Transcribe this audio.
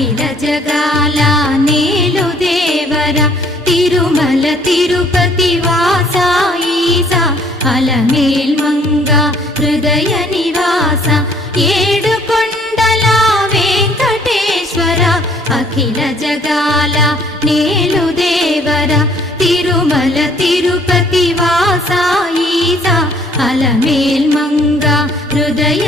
అఖిల జగాల నేలు దేవర తిరుమల తిరుపతి వాస ఈస అలమేల్ మంగ హృదయ నివాస ఏడు కొండల వెంకటేశ్వర అఖిల జగాల నేలు దేవర తిరుమల తిరుపతి వాస ఈస అలమేల్ మంగ హృదయ